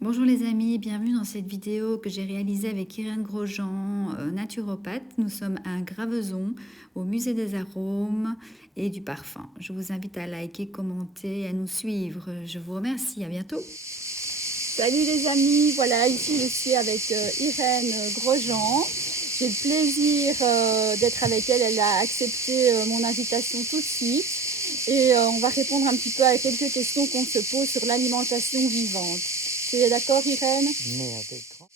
Bonjour les amis, bienvenue dans cette vidéo que j'ai réalisée avec Irène Grosjean, naturopathe. Nous sommes à Graveson, au musée des arômes et du parfum. Je vous invite à liker, commenter et à nous suivre. Je vous remercie, à bientôt. Salut les amis, voilà, ici je suis avec Irène Grosjean. J'ai le plaisir d'être avec elle, elle a accepté mon invitation tout de suite. Et on va répondre un petit peu à quelques questions qu'on se pose sur l'alimentation vivante. Tu es d'accord Irène? Mais avec grand.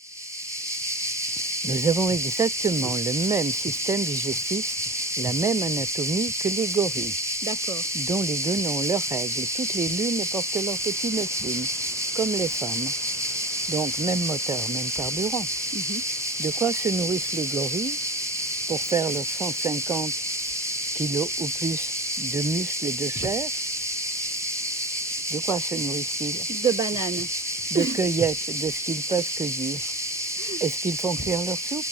Nous avons exactement le même système digestif, la même anatomie que les gorilles, D'accord. dont les guenons ont leurs règles. Toutes les lunes portent leurs petits neptunes, comme les femmes. Donc même moteur, même carburant. De quoi se nourrissent les gorilles pour faire leurs 150 kilos ou plus de muscles et de chair? De quoi se nourrissent-ils? De bananes. De cueillettes, de ce qu'ils peuvent cueillir. Est-ce qu'ils font cuire leur soupe?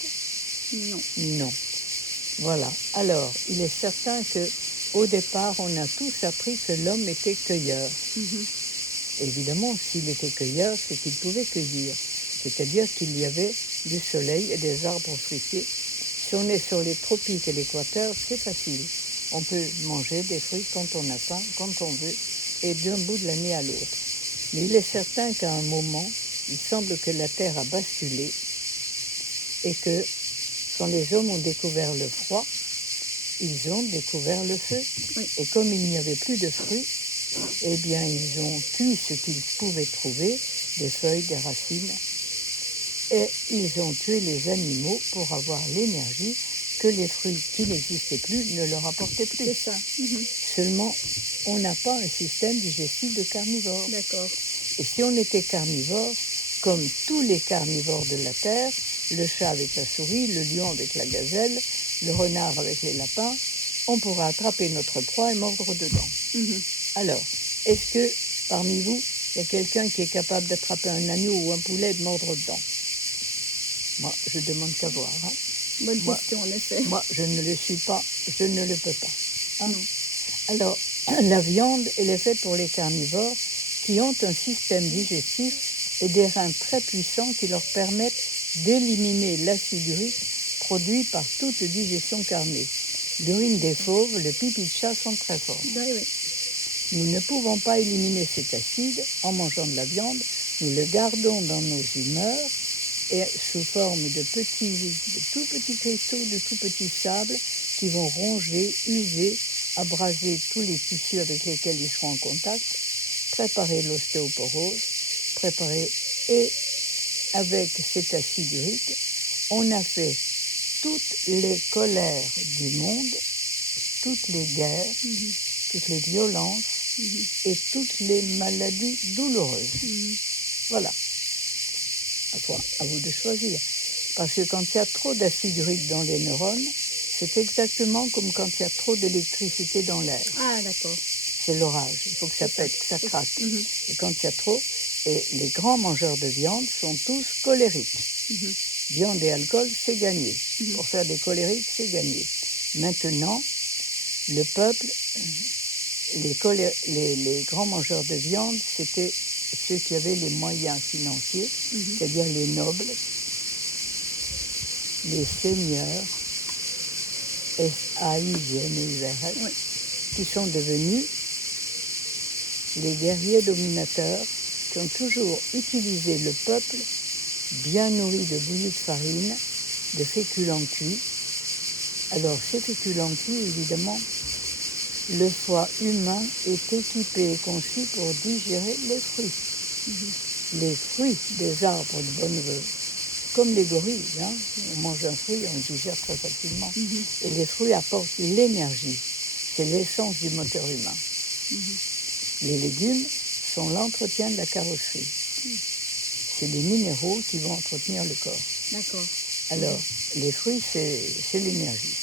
Non. Non. Voilà. Alors, il est certain que au départ, on a tous appris que l'homme était cueilleur. Évidemment, s'il était cueilleur, c'est qu'il pouvait cueillir. C'est-à-dire qu'il y avait du soleil et des arbres fruitiers. Si on est sur les tropiques et l'équateur, c'est facile. On peut manger des fruits quand on a faim, quand on veut, et d'un bout de l'année à l'autre. Mais il est certain qu'à un moment, il semble que la Terre a basculé et que quand les hommes ont découvert le froid, ils ont découvert le feu. Oui. Et comme il n'y avait plus de fruits, eh bien, ils ont cuit ce qu'ils pouvaient trouver, des feuilles, des racines, et ils ont tué les animaux pour avoir l'énergie que les fruits qui n'existaient plus ne leur apportaient plus. C'est ça. Seulement, on n'a pas un système digestif de carnivore. D'accord. Et si on était carnivore, comme tous les carnivores de la Terre, le chat avec la souris, le lion avec la gazelle, le renard avec les lapins, on pourra attraper notre proie et mordre dedans. Alors, est-ce que parmi vous, il y a quelqu'un qui est capable d'attraper un agneau ou un poulet et de mordre dedans? Moi, je demande qu'à voir. Hein. Bonne question en effet. Moi, je ne le suis pas, je ne le peux pas. Hein. Non. Alors, la viande, elle est faite pour les carnivores qui ont un système digestif et des reins très puissants qui leur permettent d'éliminer l'acide urique produit par toute digestion carnée. L'urine des fauves, le pipi de chat sont très forts. Oui. Nous ne pouvons pas éliminer cet acide en mangeant de la viande, nous le gardons dans nos humeurs et sous forme de tout petits cristaux, de tout petits sables qui vont ronger, user, abraser tous les tissus avec lesquels ils seront en contact, préparer l'ostéoporose, et avec cet acide urique, on a fait toutes les colères du monde, toutes les guerres, toutes les violences et toutes les maladies douloureuses. Voilà. À vous de choisir. Parce que quand il y a trop d'acide urique dans les neurones, c'est exactement comme quand il y a trop d'électricité dans l'air. Ah, d'accord. C'est l'orage. Il faut que ça pète, que ça craque. Et quand il y a trop, et les grands mangeurs de viande sont tous colériques. Viande et alcool, c'est gagné. Pour faire des colériques, c'est gagné. Maintenant, le peuple, les grands mangeurs de viande, c'était ceux qui avaient les moyens financiers, c'est-à-dire les nobles, les seigneurs, S-A-I-G-N-E-U-R-S, qui sont devenus les guerriers dominateurs qui ont toujours utilisé le peuple bien nourri de bouillies de farine, de féculents cuits. Alors ces féculents cuits, évidemment, le foie humain est équipé et conçu pour digérer les fruits. Les fruits des arbres de Bonneveue, comme les gorilles, hein, on mange un fruit, on le digère très facilement. Et les fruits apportent l'énergie, c'est l'essence du moteur humain. Les légumes sont l'entretien de la carrosserie. C'est les minéraux qui vont entretenir le corps. D'accord. Alors, les fruits, c'est l'énergie.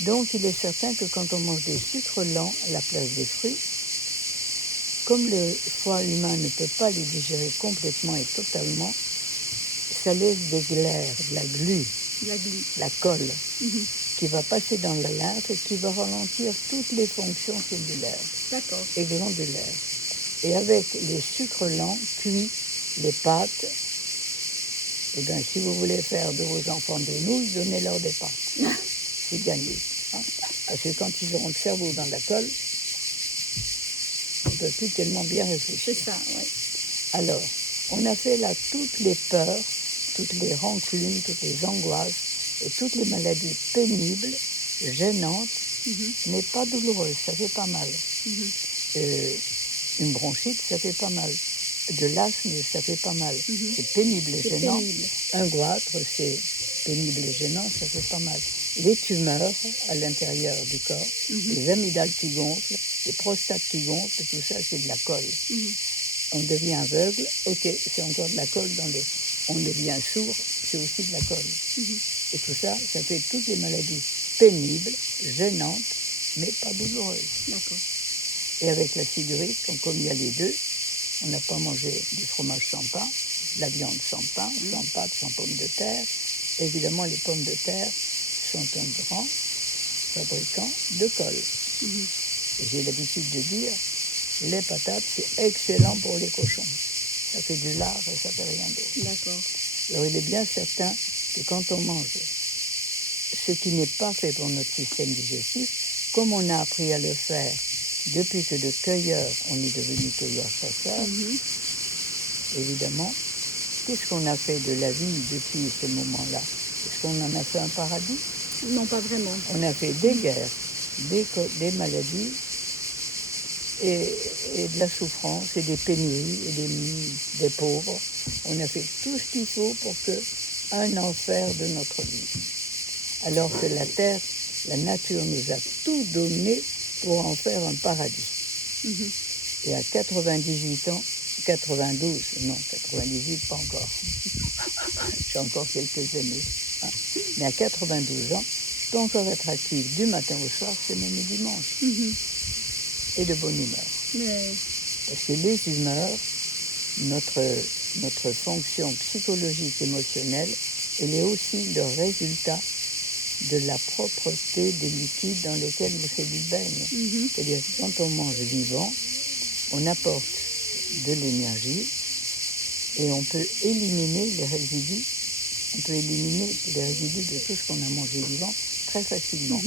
Donc, il est certain que quand on mange des sucres lents à la place des fruits, comme le foie humain ne peut pas les digérer complètement et totalement, ça laisse des glaires, de la glu, la colle, qui va passer dans la lymphe et qui va ralentir toutes les fonctions cellulaires et glandulaires. Et avec les sucres lents cuits, les pâtes. Eh bien, si vous voulez faire de vos enfants des nouilles, donnez-leur des pâtes. C'est gagné. Hein. Parce que quand ils auront le cerveau dans la colle, on ne peut plus tellement bien réfléchir. C'est ça, oui. Alors, on a fait là toutes les peurs, toutes les rancunes, toutes les angoisses et toutes les maladies pénibles, gênantes, mais pas douloureuses, ça fait pas mal. Une bronchite, ça fait pas mal. De l'asthme, ça fait pas mal. C'est pénible et gênant. Pénible. Un goitre, c'est pénible et gênant, ça fait pas mal. Les tumeurs à l'intérieur du corps, les amygdales qui gonflent, les prostates qui gonflent, tout ça, c'est de la colle. On devient aveugle, ok, c'est encore de la colle dans les... On devient sourd, c'est aussi de la colle. Et tout ça, ça fait toutes les maladies pénibles, gênantes, mais pas douloureuses. D'accord. Et avec l'acide urique, comme il y a les deux, on n'a pas mangé du fromage sans pain, de la viande sans pain, sans pâte, sans pommes de terre. Évidemment, les pommes de terre sont un grand fabricant de colle. Et j'ai l'habitude de dire, les patates, c'est excellent pour les cochons. Ça fait du lard et ça fait rien d'autre. D'accord. Alors il est bien certain que quand on mange ce qui n'est pas fait pour notre système digestif, comme on a appris à le faire depuis que de cueilleur, on est devenu cueilleur-chasseur, évidemment, qu'est-ce qu'on a fait de la vie depuis ce moment-là? Est-ce qu'on en a fait un paradis? Non, pas vraiment. On a fait des guerres, des maladies et de la souffrance et des pénuries et des pauvres. On a fait tout ce qu'il faut pour qu'un enfer de notre vie. Alors que la terre, la nature nous a tout donné pour en faire un paradis. Et à 98 ans, 92, non, 98 pas encore, j'ai encore quelques années, hein. Mais à 92 ans, je peux encore être active du matin au soir, c'est même le dimanche, et de bonne humeur. Mais... Parce que les humeurs, notre fonction psychologique, émotionnelle, elle est aussi le résultat de la propreté des liquides dans lesquels nos cellules baignent. C'est-à-dire que quand on mange vivant, on apporte de l'énergie et on peut éliminer les résidus. On peut éliminer les résidus de tout ce qu'on a mangé vivant très facilement.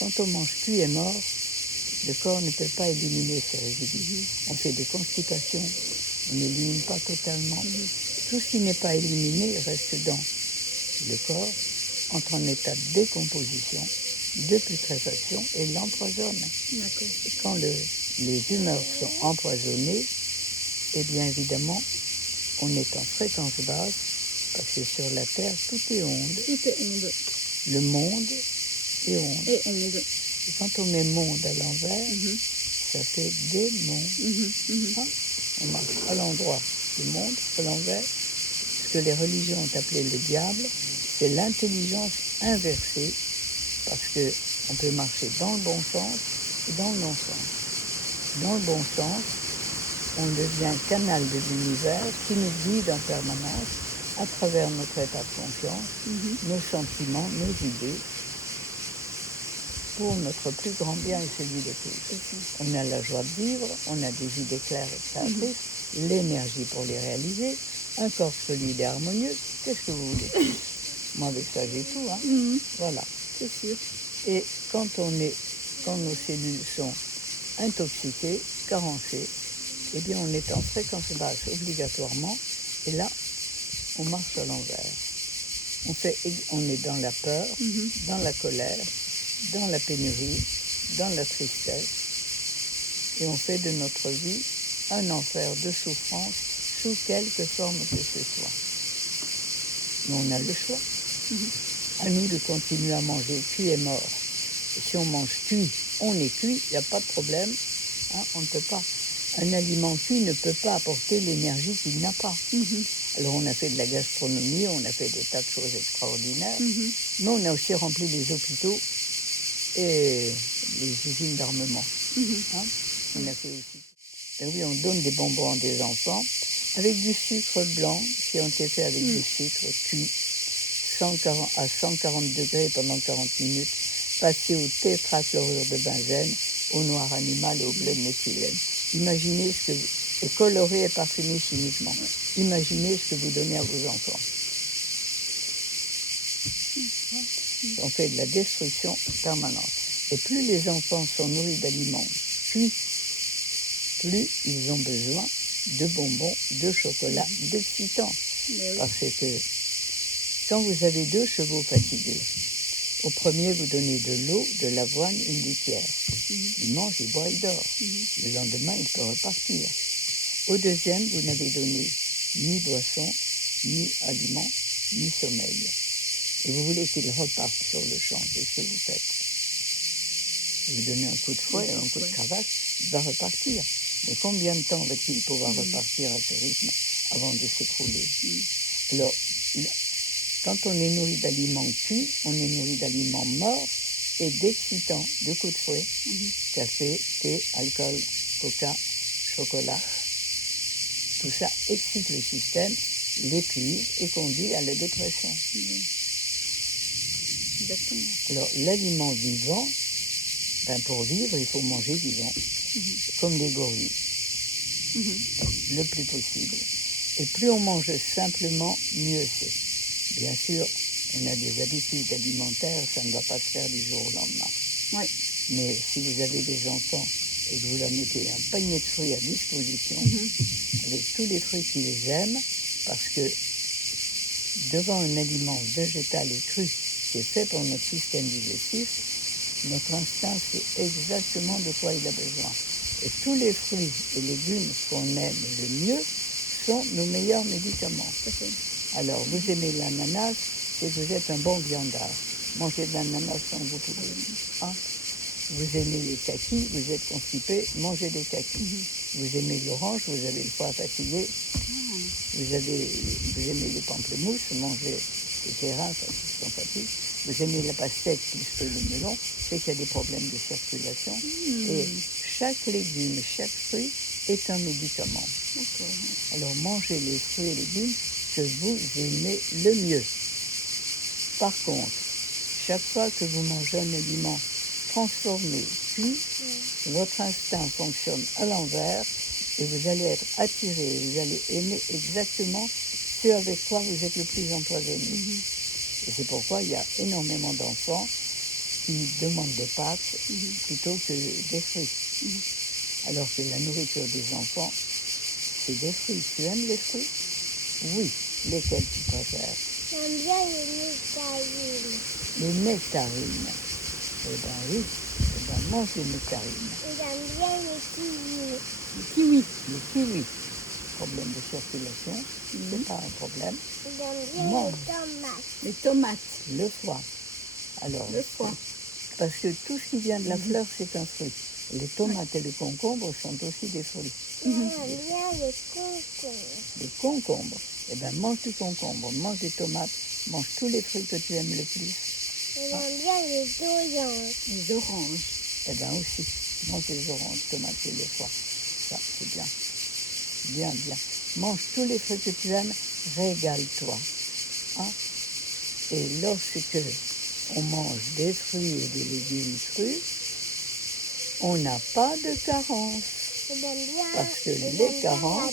Quand on mange cuit et mort, le corps ne peut pas éliminer ces résidus. On fait des constipations, on n'élimine pas totalement. Tout ce qui n'est pas éliminé reste dans le corps, entre en état de décomposition, de putréfaction et l'empoisonne. D'accord. Et quand les humeurs sont empoisonnées, eh bien évidemment, on est en fréquence basse, parce que sur la Terre, tout est onde. Tout est onde. Le monde est onde. Et onde. Et quand on met monde à l'envers, ça fait des mondes. Hein? On marche à l'endroit du monde, à l'envers. Ce que les religions ont appelé le diable, c'est l'intelligence inversée, parce qu'on peut marcher dans le bon sens et dans le non-sens. Dans le bon sens, on devient canal de l'univers qui nous guide en permanence à travers notre état de conscience, nos sentiments, nos idées, pour notre plus grand bien et celui de tous. On a la joie de vivre, on a des idées claires et créatrices, l'énergie pour les réaliser, un corps solide et harmonieux. Qu'est-ce que vous voulez? Moi, avec ça, j'ai tout. Hein. Voilà. C'est sûr. Et quand nos cellules sont intoxiquées, carencées, eh bien, on est en fréquence basse obligatoirement. Et là, on marche à l'envers. On est dans la peur, dans la colère, dans la pénurie, dans la tristesse. Et on fait de notre vie un enfer de souffrance sous quelque forme que ce soit. Mais on a le choix. À nous de continuer à manger cuit et mort. Et si on mange cuit, on est cuit, il n'y a pas de problème. Hein, on ne peut pas. Un aliment cuit ne peut pas apporter l'énergie qu'il n'a pas. Alors on a fait de la gastronomie, on a fait des tas de choses extraordinaires, mais on a aussi rempli les hôpitaux et les usines d'armement. Hein, on a fait aussi. Et oui, on donne des bonbons à des enfants avec du sucre blanc qui ont été fait avec du sucre cuit à 140 degrés pendant 40 minutes, passé au tétrachlorure de benzène, au noir animal et au blé de méthylène. Imaginez ce et colorés et parfumés chimiquement. Imaginez ce que vous donnez à vos enfants. On fait de la destruction permanente. Et plus les enfants sont nourris d'aliments cuits, plus ils ont besoin de bonbons, de chocolat, d'excitants. Oui. Parce que quand vous avez 2 chevaux fatigués, au premier vous donnez de l'eau, de l'avoine, une litière. Il mange, il boit, il dort. Le lendemain, il peut repartir. Au deuxième, vous n'avez donné ni boisson, ni aliment, ni sommeil. Et vous voulez qu'il reparte sur le champ. Qu'est-ce que vous faites? Vous lui donnez un coup de fouet, un coup de cravache, il va repartir. Mais combien de temps va-t-il pouvoir repartir à ce rythme avant de s'écrouler? Alors, quand on est nourri d'aliments cuits, on est nourri d'aliments morts et d'excitants, de coups de fouet, café, thé, alcool, coca, chocolat. Tout ça excite le système, l'épuise et conduit à la dépression. Exactement. Alors, l'aliment vivant, pour vivre, il faut manger vivant, comme les gorilles, le plus possible. Et plus on mange simplement, mieux c'est. Bien sûr, on a des habitudes alimentaires, ça ne va pas se faire du jour au lendemain. Oui. Mais si vous avez des enfants et que vous leur mettez un panier de fruits à disposition, avec tous les fruits qu'ils aiment, parce que devant un aliment végétal et cru qui est fait pour notre système digestif, notre instinct sait exactement de quoi il a besoin. Et tous les fruits et légumes qu'on aime le mieux sont nos meilleurs médicaments. Alors, vous aimez l'ananas, et vous êtes un bon viandard. Mangez de l'ananas quand vous pouvez. Hein? Vous aimez les kakis, vous êtes constipé, mangez des kakis. Vous aimez l'orange, vous avez le foie fatigué. Vous aimez les pamplemousses, mangez les terrains quand ils sont fatigués. Vous aimez la pastèque plus que le melon, c'est qu'il y a des problèmes de circulation. Et chaque légume, chaque fruit est un médicament. Alors mangez les fruits et légumes que vous aimez le mieux. Par contre, chaque fois que vous mangez un aliment transformé, cuit, votre instinct fonctionne à l'envers et vous allez être attiré, vous allez aimer exactement ce avec quoi vous êtes le plus empoisonné. Et c'est pourquoi il y a énormément d'enfants qui demandent des pâtes plutôt que des fruits. Alors que la nourriture des enfants, c'est des fruits. Tu aimes les fruits? Oui. Lesquels tu préfères? J'aime bien les nectarines. Les nectarines. Eh bien oui, eh ben, mange les nectarines. Et j'aime bien les kiwis. Les kiwis. Les kiwis. Problème de circulation, c'est pas un problème. Et j'aime bien Mange. les tomates. Les tomates. Le foie. Alors, Le foie. parce que tout ce qui vient de la fleur, c'est un fruit. Les tomates et le concombre sont aussi des fruits. J'aime bien les concombres. Les concombres, eh bien mange du concombre, mange des tomates, mange tous les fruits que tu aimes le plus. Et j'aime bien les oranges. Les oranges. Eh bien aussi, mange des oranges, tomates et le foie. Ça, c'est bien. Bien, bien. Mange tous les fruits que tu aimes, régale-toi. Hein? Et lorsque on mange des fruits et des légumes crus, on n'a pas de carence. Et j'aime bien, Parce que et les j'aime bien carences,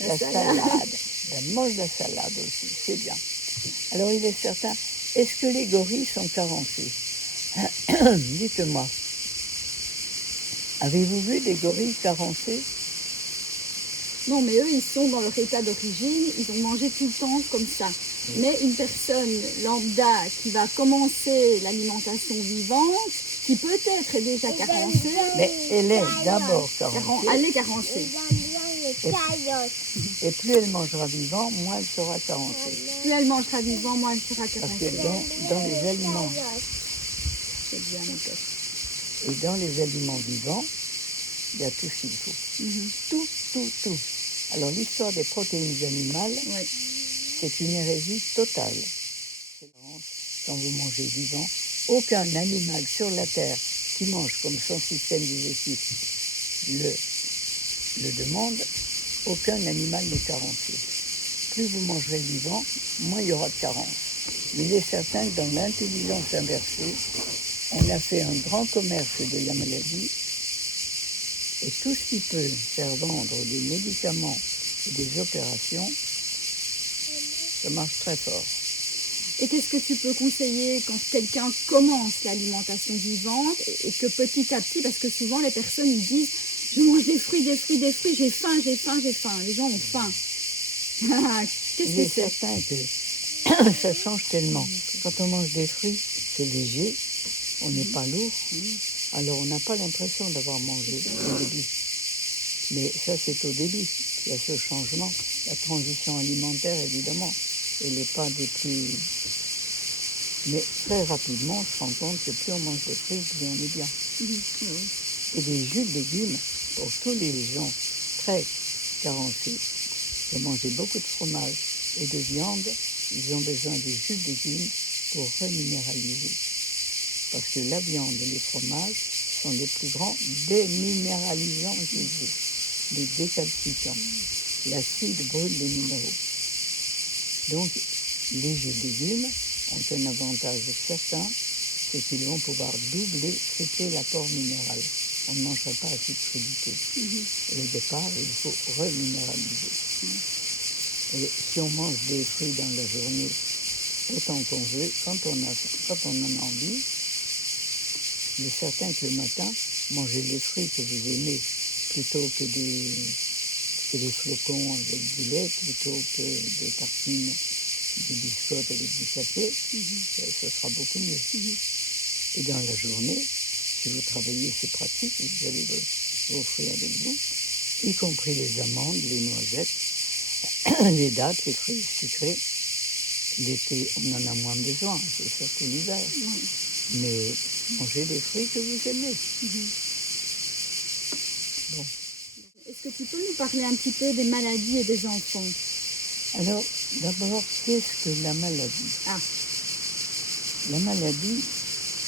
la salade. la salade. Ben, mange la salade aussi, c'est bien. Alors il est certain, est-ce que les gorilles sont carencés? Dites-moi, avez-vous vu des gorilles carencés? Non, mais eux, ils sont dans leur état d'origine, ils ont mangé tout le temps comme ça. Mais une personne lambda qui va commencer l'alimentation vivante, qui peut-être est déjà carencée, Mais elle est d'abord carencée. elle est Et carencée. j'aime bien les carottes. Et plus elle mangera vivant, moins elle sera carencée. Plus elle mangera vivant, moins elle sera Parce que carencée. dans les aliments, C'est bien, mon pote. et dans les aliments vivants, il y a tout ce qu'il faut. Tout. Alors l'histoire des protéines animales, Oui. c'est une hérésie totale. Quand vous mangez vivant, aucun animal sur la Terre qui mange comme son système digestif le demande, aucun animal n'est carencé. Plus vous mangerez vivant, moins il y aura de carence. Mais il est certain que dans l'intelligence inversée, on a fait un grand commerce de la maladie Et tout ce qui peut faire vendre des médicaments et des opérations, ça marche très fort. Et qu'est-ce que tu peux conseiller quand quelqu'un commence l'alimentation vivante et que petit à petit, parce que souvent les personnes ils disent je mange des fruits, des fruits, des fruits, j'ai faim, j'ai faim, j'ai faim. Les gens ont faim. Qu'est-ce Il que est c'est? certain que ça change tellement. Quand on mange des fruits, c'est léger, on n'est pas lourd, alors on n'a pas l'impression d'avoir mangé au début. Mais ça, c'est au début. Il y a ce changement. La transition alimentaire, évidemment, elle n'est pas des plus... Mais très rapidement, on se rend compte que plus on mange de fruits, plus on est bien. Et des jus de légumes, pour tous les gens très carencés, qui ont mangé beaucoup de fromage et de viande, ils ont besoin des jus de légumes pour reminéraliser. Parce que la viande et les fromages sont les plus grands déminéralisants du jus, des décalcifiants. L'acide brûle les minéraux. Donc, les jus de légumes ont un avantage certain, c'est qu'ils vont pouvoir doubler, tripler l'apport minéral. On ne mangera pas assez de crudité. Et au départ, il faut reminéraliser. Et si on mange des fruits dans la journée, autant qu'on veut, quand on en a envie, il est certain que le matin, manger les fruits que vous aimez plutôt que des flocons avec du lait, plutôt que des tartines, des biscottes avec du café, ce sera beaucoup mieux. Et dans la journée, si vous travaillez, c'est pratique, vous avez vos fruits avec vous, y compris les amandes, les noisettes, les dattes, les fruits sucrés. L'été, on en a moins besoin, c'est surtout l'hiver. Mais mangez les fruits que vous aimez. Bon. Est-ce que tu peux nous parler un petit peu des maladies et des enfants? Alors, d'abord, qu'est-ce que la maladie? La maladie,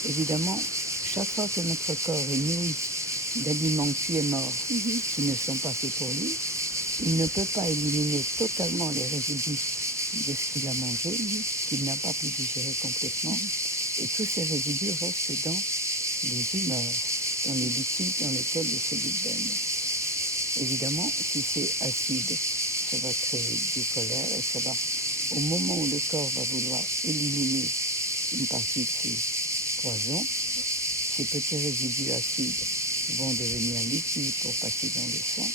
évidemment, chaque fois que notre corps est nourri d'aliments cuits et morts qui ne sont pas faits pour lui, il ne peut pas éliminer totalement les résidus de ce qu'il a mangé, qu'il n'a pas pu digérer complètement. Et tous ces résidus restent dans les humeurs, dans les liquides dans lesquels les cellules baignent. Évidemment, si c'est acide, ça va créer du colère et ça va, au moment où le corps va vouloir éliminer une partie de ces poisons, ces petits résidus acides vont devenir liquides pour passer dans le sang,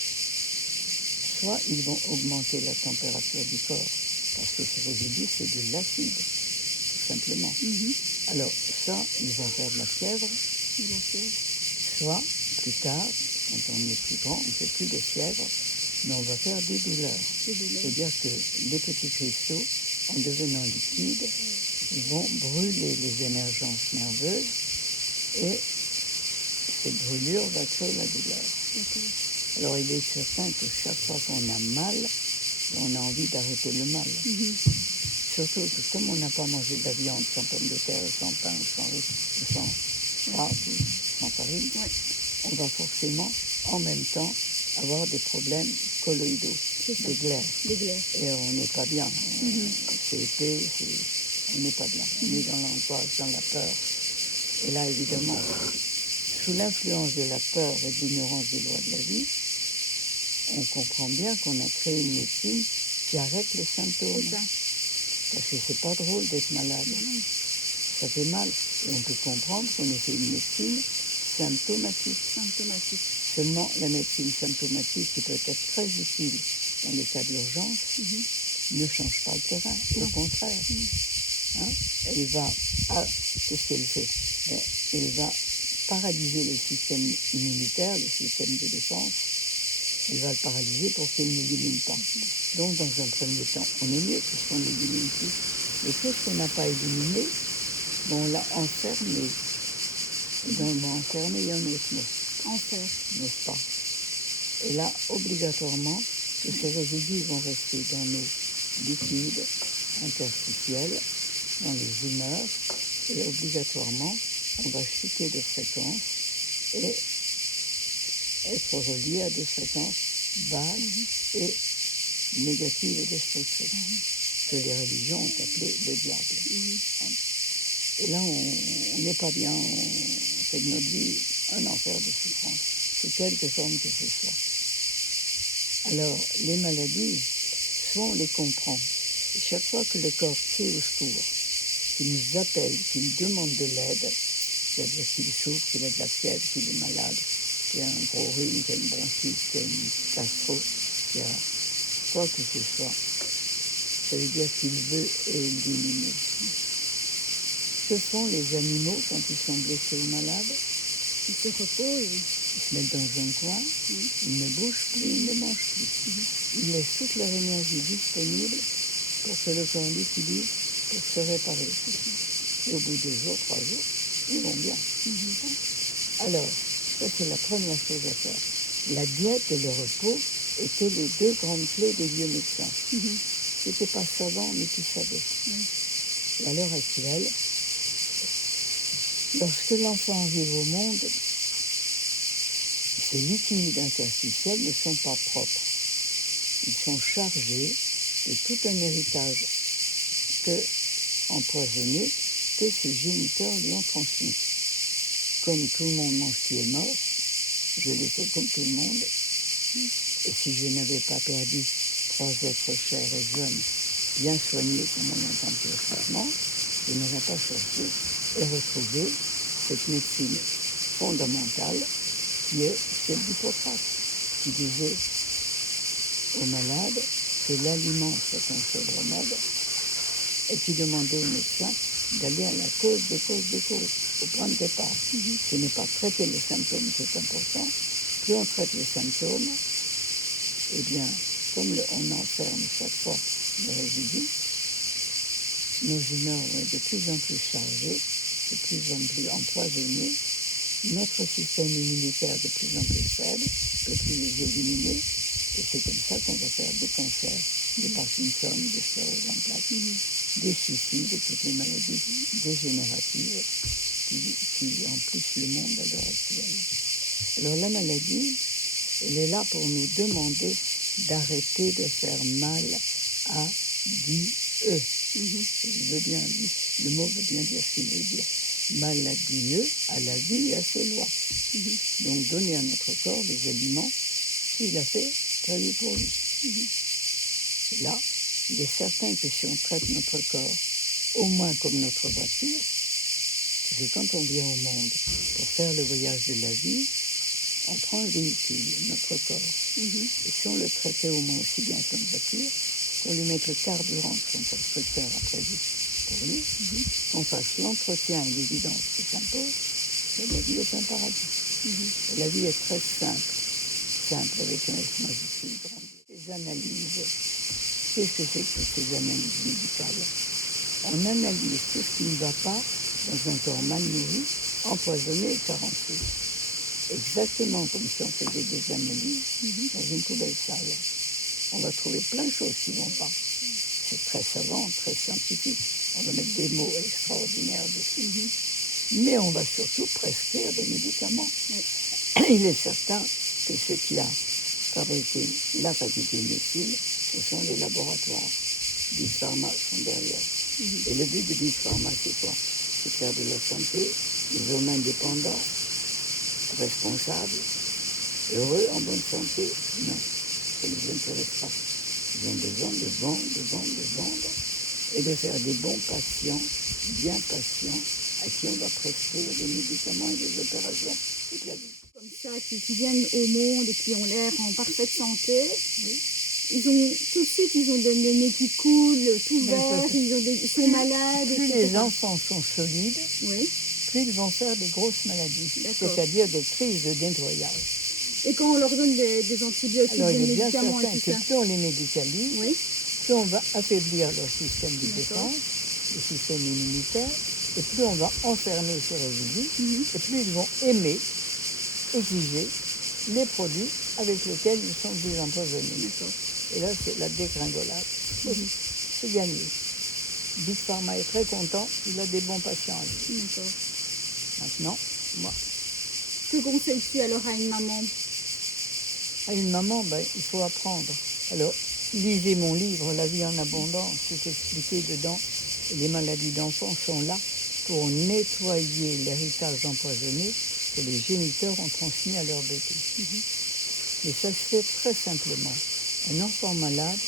soit ils vont augmenter la température du corps, parce que ces résidus, c'est de l'acide, tout simplement. Alors ça, ils vont faire de la fièvre, soit plus tard, quand on est plus grand, on ne fait plus de fièvre, mais on va faire des douleurs. C'est-à-dire que les petits cristaux, en devenant liquides, vont brûler les émergences nerveuses et cette brûlure va créer la douleur. Alors il est certain que chaque fois qu'on a mal, on a envie d'arrêter le mal. Surtout que comme on n'a pas mangé de la viande sans pommes de terre et sans pain, sans pâtes, sans farine, on va forcément en même temps avoir des problèmes colloïdaux, des glaires. Et on n'est pas bien. C'est épais, on n'est pas bien. On est dans l'angoisse, dans la peur. Et là, évidemment, sous l'influence de la peur et de l'ignorance des lois de la vie, on comprend bien qu'on a créé une médecine qui arrête les symptômes. Parce que c'est pas drôle d'être malade. Ça fait mal. Et on peut comprendre qu'on ait fait une médecine symptomatique. Seulement, la médecine symptomatique, qui peut être très utile dans les cas d'urgence, ne change pas le terrain. Au contraire. Elle va... qu'est-ce qu'elle fait? Elle va paralyser le système immunitaire, le système de défense. Elle va le paralyser pour qu'il n'élimine pas. Donc, dans un premier temps, on est mieux puisqu'on n'élimine plus. Et qu'est-ce qu'on n'a pas éliminé? Bon, on l'a enfermé. Dans le mot enfermé, il y a un autre mot. N'est-ce pas? Et là, obligatoirement, ces résidus vont rester dans nos liquides interstitiels, dans les humeurs, et obligatoirement, on va chuter de fréquence et être relié à des fréquences basses et négatives et destructrices, que les religions ont appelé le diable. Et là, on n'est pas bien, on fait de notre vie un enfer de souffrance. sous quelque forme que ce soit. Alors, les maladies, soit on les comprend. Et chaque fois que le corps crie au secours, qu'il nous appelle, qu'il nous demande de l'aide, c'est-à-dire qu'il souffre, qu'il a de la fièvre, qu'il est malade, qu'il a un gros rhume, qu'il a une bronchite, qu'il a une gastro, qu'il a quoi que ce soit, ça veut dire qu'il veut éliminer. Que font les animaux quand ils sont blessés ou malades? Ils se reposent. Ils se mettent dans un coin, ils ne bougent plus, ils ne mangent plus. Ils laissent toute leur énergie disponible pour que le corps l'utilise pour se réparer. Et au bout de 2 jours, 3 jours, ils vont bien. Alors, ça c'est la première chose à faire. La diète et le repos étaient les 2 grandes clés des vieux médecins. Qui n'étaient pas savants, mais qui savaient. Et à l'heure actuelle, lorsque l'enfant arrive au monde, ces liquides interstitiels ne sont pas propres. Ils sont chargés de tout un héritage empoisonné que ses géniteurs lui ont transmis. Comme tout le monde mange qui est mort, je l'ai fait comme tout le monde. Et si je n'avais pas perdu 3 êtres chers et jeunes, bien soignés comme on entend précisément, je n'aurais pas cherché et retrouvé cette médecine fondamentale qui est celle d'Hippocrate, qui disait aux malades que l'aliment soit un seul remède et qui demandait aux médecins d'aller à la cause des causes des causes, au point de départ. Ce n'est pas traiter les symptômes qui est important. Plus on traite les symptômes, eh bien, comme on enferme chaque fois le résidu, nos humeurs vont être de plus en plus chargées, de plus en plus empoisonnées, notre système immunitaire de plus en plus faible, peut plus les éliminer, et c'est comme ça qu'on va faire des cancers, des Parkinson, des scléroses en plaques, des suicides et toutes les maladies dégénératives qui emplissent le monde à l'heure actuelle. Alors la maladie, elle est là pour nous demander d'arrêter de faire mal à Dieu. Le mot veut bien dire ce qu'il veut dire. Maladieux à la vie et à ses lois. Donc donner à notre corps des aliments qu'il a fait prévu pour lui. Et là, il est certain que si on traite notre corps au moins comme notre voiture, parce que quand on vient au monde pour faire le voyage de la vie, on prend un véhicule, notre corps. Et si on le traitait au moins aussi bien qu'une voiture, qu'on lui mette le carburant que son constructeur a prévu pour lui, qu'on fasse l'entretien et l'évidence qui s'impose, la vie est un paradis. Et la vie est très simple, simple avec un S majuscule grand. Les analyses, qu'est-ce que c'est que ces analyses médicales? On analyse tout ce qui ne va pas dans un corps mal nourri, empoisonné et carencé. Exactement comme si on faisait des analyses dans une poubelle sale. On va trouver plein de choses qui ne vont pas. C'est très savant, très scientifique. On va mettre des mots extraordinaires dessus. Mais on va surtout prescrire des médicaments. Il est certain que ce qui a fabriqué la faculté de médecine, ce sont les laboratoires. Big Pharma sont derrière. Et le but de Big Pharma, c'est quoi? C'est faire de la santé des hommes indépendants, responsables, heureux, en bonne santé. Non, ça ne les intéresse pas. Ils ont besoin de vendre et de faire des bons patients, bien patients, à qui on va prescrire des médicaments et des opérations toute la vie. Comme ça, qui viennent au monde et qui ont l'air en parfaite santé. Ils ont tout de suite, ils ont des nez qui coulent, tout vert, ils sont malades. Plus etc. les enfants sont solides, plus ils vont faire des grosses maladies, c'est-à-dire des crises de nettoyage. Et quand on leur donne des antibiotiques, alors, des il est bien médicaments certain et tout que ça. plus on les médicalise, plus on va affaiblir leur système de défense, le système immunitaire, et plus on va enfermer ces résidus, et plus ils vont aimer, exiger les produits avec lesquels ils sont plus empoisonnés. Et là, c'est la dégringolade. C'est gagné. Big Pharma est très content, il a des bons patients à lui. Maintenant, moi. Que conseilles-tu alors à une maman? À une maman, il faut apprendre. Alors, lisez mon livre, La vie en abondance, tout expliqué dedans. Les maladies d'enfants sont là pour nettoyer l'héritage empoisonné que les géniteurs ont transmis à leur bébé. Et ça se fait très simplement. Un enfant malade,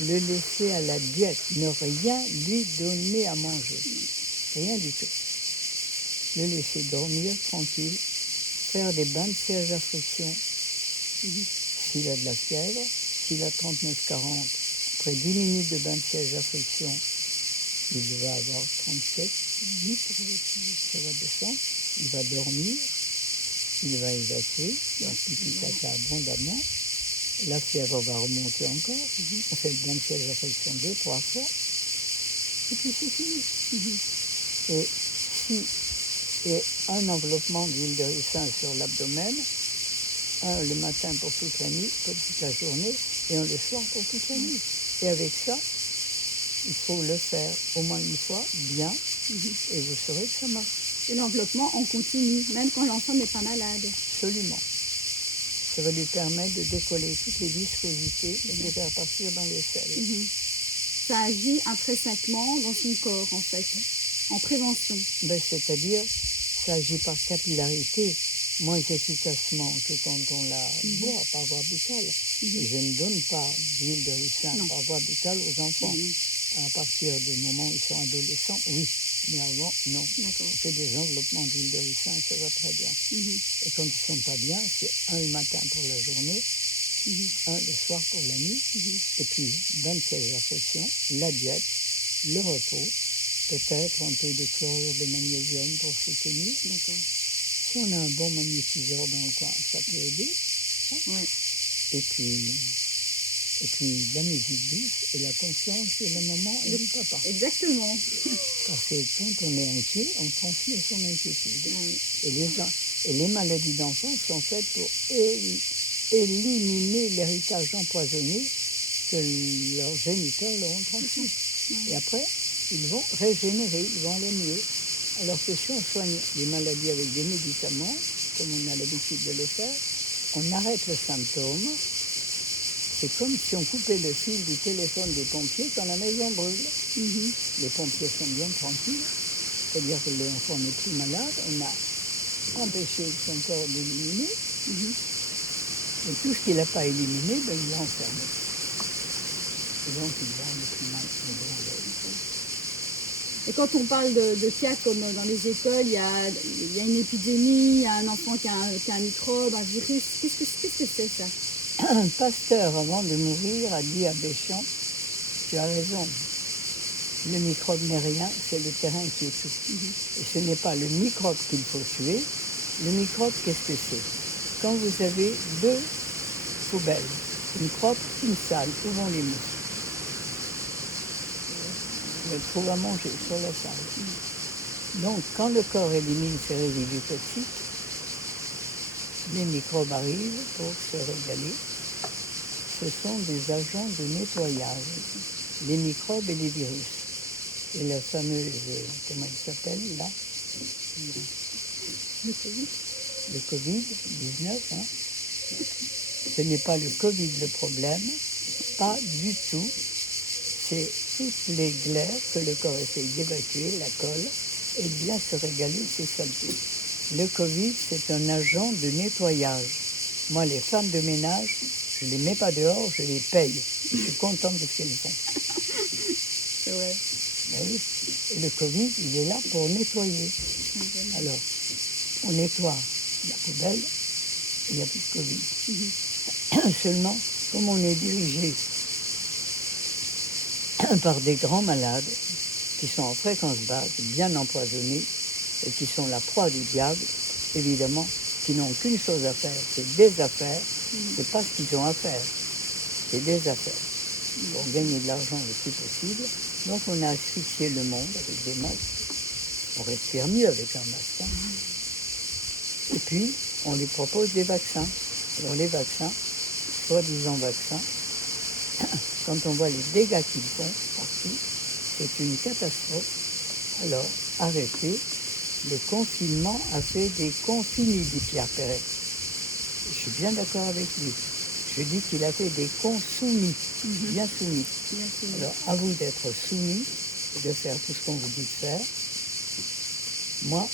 le laisser à la diète, ne rien lui donner à manger. Rien du tout. Le laisser dormir tranquille, faire des bains de siège à friction. S'il a de la fièvre, s'il a 39-40, après 10 minutes de bain de siège à friction, il va avoir 37, 8, ça va descendre, il va dormir, il va évacuer, donc pipi caca abondamment, la fièvre va remonter encore, on fait le bain de siège à friction 2-3 fois, et puis c'est fini. Et si et un enveloppement d'huile de ricin sur l'abdomen, un le matin pour toute la nuit, pour toute la journée, et un le soir pour toute la nuit. Et avec ça, il faut le faire au moins une fois, bien, et vous saurez que ça marche. Et l'enveloppement en continu, même quand l'enfant n'est pas malade. Absolument. Ça va lui permettre de décoller toutes les viscosités et de les faire partir dans les selles. Ça agit intrinsèquement dans son corps, en fait, en prévention. C'est-à-dire, ça agit par capillarité, moins efficacement que quand on la boit par voie buccale. Et je ne donne pas d'huile de ricin par voie buccale aux enfants. À partir du moment où ils sont adolescents, oui. Mais avant, non. D'accord. On fait des enveloppements d'huile de ricin et ça va très bien. Et quand ils ne sont pas bien, c'est un le matin pour la journée, un le soir pour la nuit, et puis bain de siège à friction, la diète, le repos, peut-être un peu de chlorure de magnésium pour soutenir. D'accord. Si on a un bon magnétiseur dans le coin, ça peut aider. Hein. Ouais. Et puis la musique douce et la confiance de la maman et du papa. Exactement. Parce que quand on est inquiet, on transmet son inquiétude. Et les maladies d'enfants sont faites pour éliminer l'héritage empoisonné que leurs géniteurs leur ont transmis. Et après, ils vont régénérer, ils vont aller mieux. Alors que si on soigne les maladies avec des médicaments, comme on a l'habitude de le faire, on arrête le symptôme. C'est comme si on coupait le fil du téléphone des pompiers quand la maison brûle. Les pompiers sont bien tranquilles, c'est-à-dire que l'enfant n'est plus malade, on a empêché son corps d'éliminer, et tout ce qu'il n'a pas éliminé, il l'a enfermé. Et donc il va le plus mal. Et quand on parle de cas comme dans les écoles, il y a une épidémie, il y a un enfant qui a un microbe, un virus, qu'est-ce que c'est ça? Un pasteur, avant de mourir, a dit à Béchamp, tu as raison, le microbe n'est rien, c'est le terrain qui est tout. Et ce n'est pas le microbe qu'il faut tuer. Le microbe, qu'est-ce que c'est? Quand vous avez deux poubelles, une propre, une sale, où vont les mouches? Elles trouvent à manger sur la sale. Donc, quand le corps élimine ces résidus toxiques, les microbes arrivent pour se régaler. Ce sont des agents de nettoyage, les microbes et les virus. Et la fameuse, comment il s'appelle là? Le Covid-19. Hein? Ce n'est pas le Covid le problème, pas du tout. C'est toutes les glaires que le corps essaye d'évacuer, la colle, et bien se régaler de ces saletés. Le Covid, c'est un agent de nettoyage. Moi, les femmes de ménage, je ne les mets pas dehors, je les paye. Je suis contente de ce qu'elles font. C'est vrai. Ben oui. Et le Covid, il est là pour nettoyer. Alors, on nettoie la poubelle, il n'y a plus de Covid. Seulement, comme on est dirigé par des grands malades qui sont en fréquence basse, bien empoisonnés, et qui sont la proie du diable, évidemment, qui n'ont qu'une chose à faire, c'est des affaires, c'est pas ce qu'ils ont à faire, c'est des affaires, pour gagner de l'argent le plus possible. Donc on a asphyxié le monde avec des masques, on respire mieux avec un masque. Et puis, on lui propose des vaccins. Alors les vaccins, soi-disant vaccins, quand on voit les dégâts qu'ils font partout, c'est une catastrophe. Alors, arrêtez. Le confinement a fait des confinis, dit Pierre Perret. Je suis bien d'accord avec lui. Je dis qu'il a fait des consoumis, bien soumis. Alors, à vous d'être soumis et de faire tout ce qu'on vous dit de faire. Moi,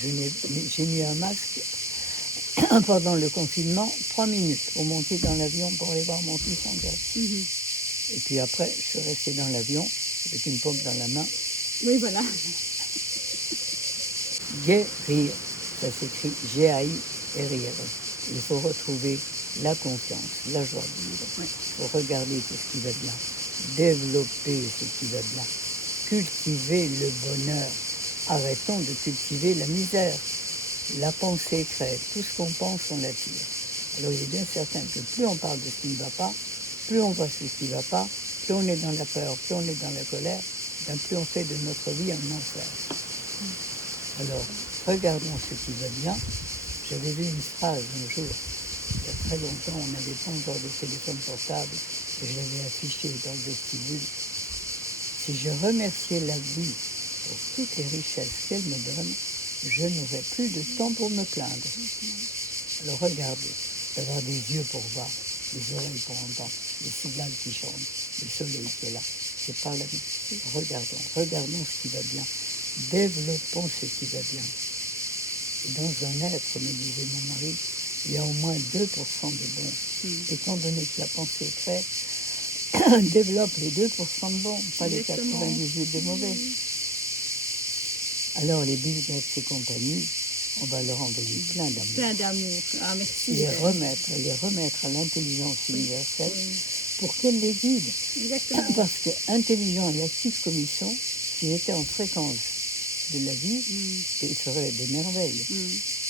J'ai mis un masque pendant le confinement, 3 minutes pour monter dans l'avion pour aller voir mon fils en Grèce. Mhm. Et puis après, je suis resté dans l'avion avec une pompe dans la main. Oui, voilà. Guérir, ça s'écrit G-A-I-R-I-R. Il faut retrouver la confiance, la joie de vivre. Oui. Il faut regarder tout ce qui va bien, développer ce qui va bien, cultiver le bonheur. Arrêtons de cultiver la misère. La pensée crée. Tout ce qu'on pense, on l'attire. Alors il est bien certain que plus on parle de ce qui ne va pas, plus on voit ce qui ne va pas, plus on est dans la peur, plus on est dans la colère, bien plus on fait de notre vie un enfer. Alors, regardons ce qui va bien. J'avais vu une phrase un jour, il y a très longtemps, on n'avait pas encore de téléphone portable, et je l'avais affiché dans le vestibule. Si je remerciais la vie pour toutes les richesses qu'elle me donne, je n'aurai plus de temps pour me plaindre. Alors regardez, d'avoir des yeux pour voir, des oreilles pour entendre, les cigales qui chantent, le soleil qui est là. C'est pas la vie. Regardons ce qui va bien. Développons ce qui va bien. Et dans un être, me disait mon mari, il y a au moins 2% de bon. Étant donné que la pensée crée, développe les 2% de bon, pas les 98 de mauvais. Alors les Bill Gates et compagnie, on va leur envoyer plein d'amour. Plein d'amour. Ah, merci. Les remettre à l'intelligence universelle pour qu'elle les guide. Exactement. Parce que intelligents et actifs comme ils sont, s'ils étaient en fréquence de la vie, ils feraient des merveilles.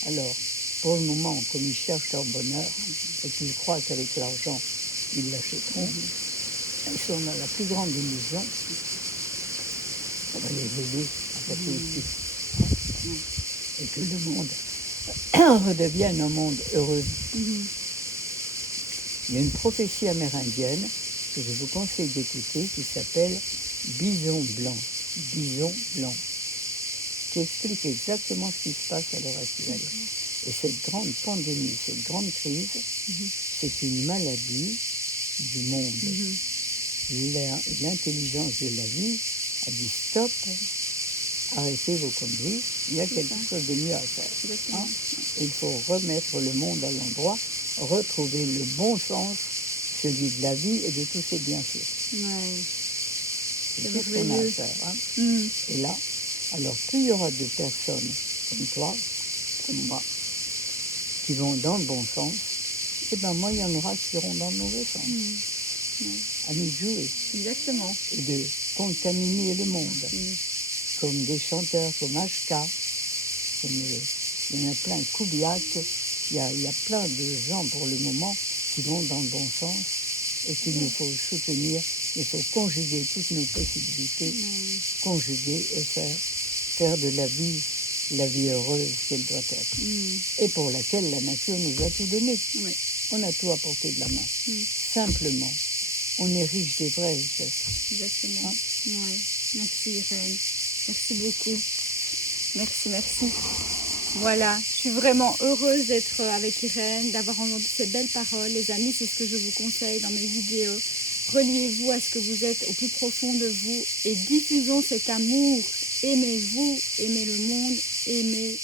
Alors, pour le moment, comme ils cherchent leur bonheur et qu'ils croient qu'avec l'argent, ils l'achèteront, ils sont dans la plus grande illusion. On va les aider à faire ici. Et que le monde redevienne un monde heureux. Il y a une prophétie amérindienne que je vous conseille d'écouter qui s'appelle Bison blanc. Bison blanc. Qui explique exactement ce qui se passe à l'heure actuelle. Et cette grande pandémie, cette grande crise, c'est une maladie du monde. L'intelligence de la vie a dit stop, arrêtez vos conneries, il y a quelque chose de mieux à faire. Hein? Il faut remettre le monde à l'endroit, retrouver le bon sens, celui de la vie et de tous ses bienfaits. C'est tout ce qu'on a à faire. Hein? Et là, alors plus il y aura de personnes comme toi, comme moi, qui vont dans le bon sens, et bien moi il y en aura qui iront dans le mauvais sens. À nous de jouer. Exactement. Et de contaminer le monde. Comme des chanteurs comme HK, comme, il y en a plein, Kubiak, il y a plein de gens pour le moment qui vont dans le bon sens et qu'il nous faut soutenir, il faut conjuguer toutes nos possibilités, conjuguer et faire de la vie heureuse qu'elle doit être. Et pour laquelle la nature nous a tout donné. On a tout à portée de la main. Simplement, on est riche des vraies richesses. Exactement. Hein? Oui. Merci Irène. Merci beaucoup. Merci. Voilà, je suis vraiment heureuse d'être avec Irène, d'avoir entendu ces belles paroles. Les amis, c'est ce que je vous conseille dans mes vidéos. Reliez-vous à ce que vous êtes au plus profond de vous et diffusons cet amour. Aimez-vous, aimez le monde, aimez.